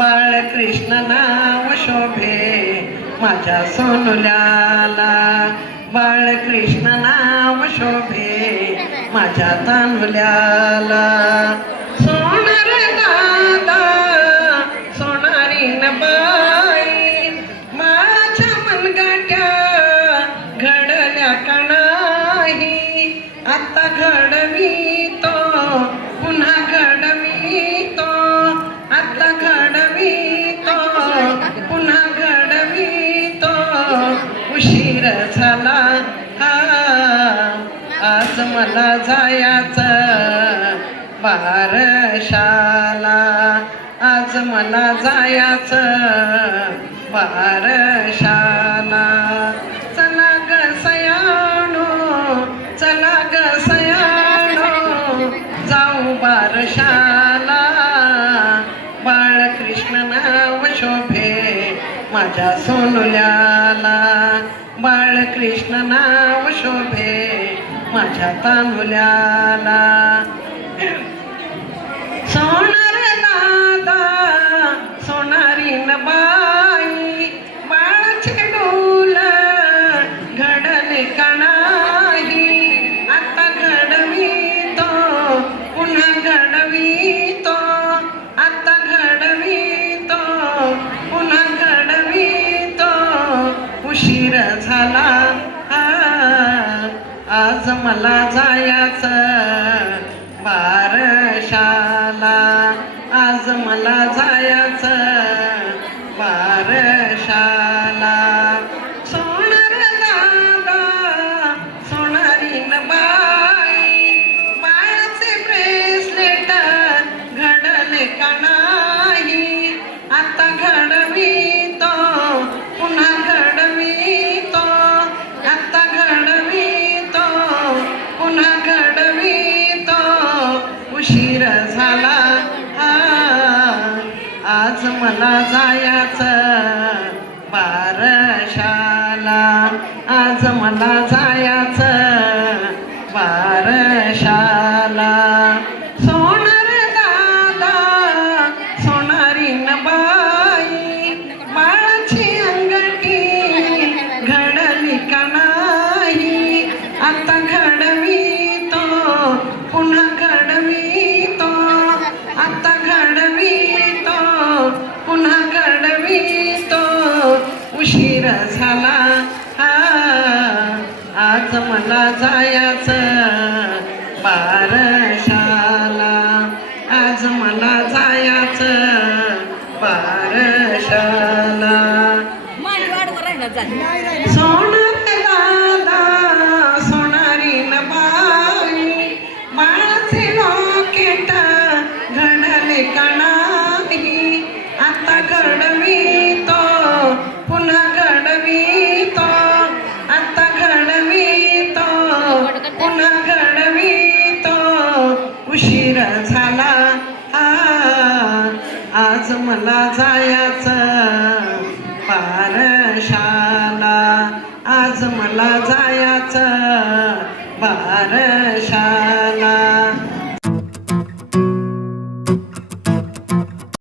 कृष्ण नाव शोभे माझ्या सोनुल्याला. बाळ कृष्ण नाव शोभे माझ्या तांबल्याला सोनार दादा सोनारी न बाई माझ्या मनगाट्या घडल्या का नाही? आता घड मला जायचं बारशाला. आज मला जायचं बारशाला. चला ग सयाणो चला ग सयाणो जाऊ बारशाला. बाळकृष्ण नाव शोभे माझ्या सोनुल्याला. बाळकृष्ण नाव शोभे माझ्या तांबुल्याला आज मला जायचं बारशाला. आज मला जा आज मला जायचं बारशाला. आज मला जा आज मला जायचं बारशाला. आज मला जायचं बारशाला. आज मला जायचं पारशाला. आज मला जायचं पार